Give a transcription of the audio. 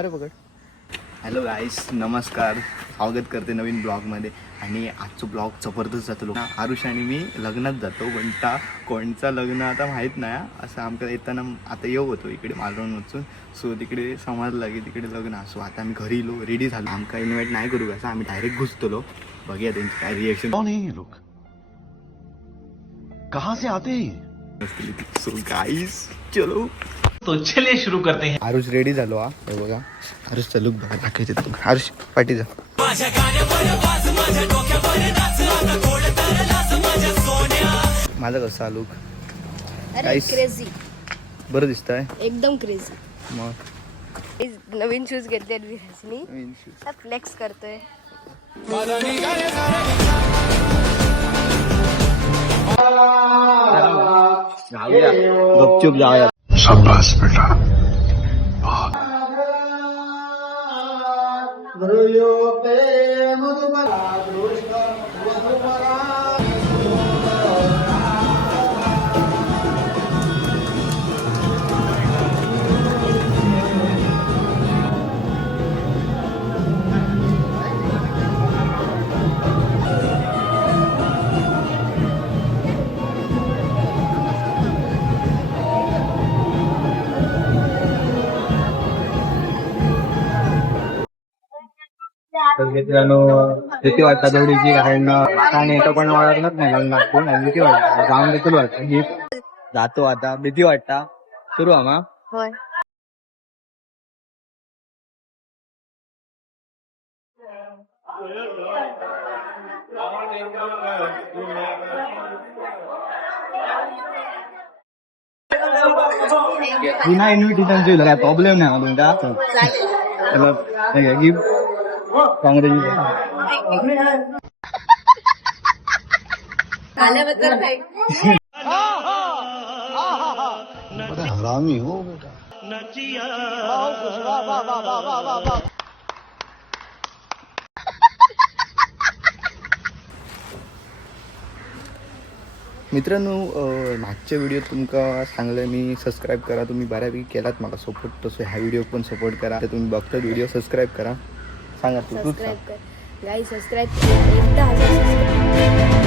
Camera पकड. Hello गाईस, नमस्कार. स्वागत करते नवीन ब्लॉगमध्ये. आणि आजचं ब्लॉग जबरदस्त जातो. आरुष आणि मी लग्नात जातो, पण कोणचं लग्न आता माहीत नाही. असं आमच्या येताना आता येऊ होतो इकडे मालवण वाचून. सो तिकडे समजलं की तिकडे लग्न असो. आता आम्ही घरी लो रेडी झालो. आमका इन्व्हाइट नाही करू कसं, आम्ही डायरेक्ट घुसतो. बघूया त्यांची काय रिएक्शन. कौन है ये लोग, कहाँ से आते हैं? सो गाईस चलो, तो चलिए शुरू करते हैं. आरुष रेडी झालो. हे बघा आरुषचा लुक बघा, दाखवायचे तुला. आरुष पाठी जा. माझा कसा लुक? अरे क्रेझी, बरं दिसतंय एकदम क्रेझी. मग नवीन शूज घेतले विराजनी, फ्लेक्स करतोय. गपचूप जाऊया. शाबाश बेटा. तर मित्रांनो, भीती वाटतं थोडीशी, कारण आणि येतो पण वाटत नाही लागतो. भीती वाटतं, जाऊन देखील वाटतं की जातो आता. भीती वाटता. सुरू आम्हा. होय. बिना इन्व्हिटेशन दिलं काय प्रॉब्लेम नाही तुमचा. आल्याबद्दल हरामी हो बेटा. मित्रांनो, मागच्या व्हिडिओ तुमका सांगलं मी सबस्क्राईब करा. तुम्ही बऱ्यापैकी केलात मला सपोर्ट, तसं ह्या व्हिडिओ पण सपोर्ट करा. तर तुम्ही बघता व्हिडिओ सबस्क्राईब करा. सांगा तू सबस्क्राईब कर गाई, सबस्क्राईब एकदा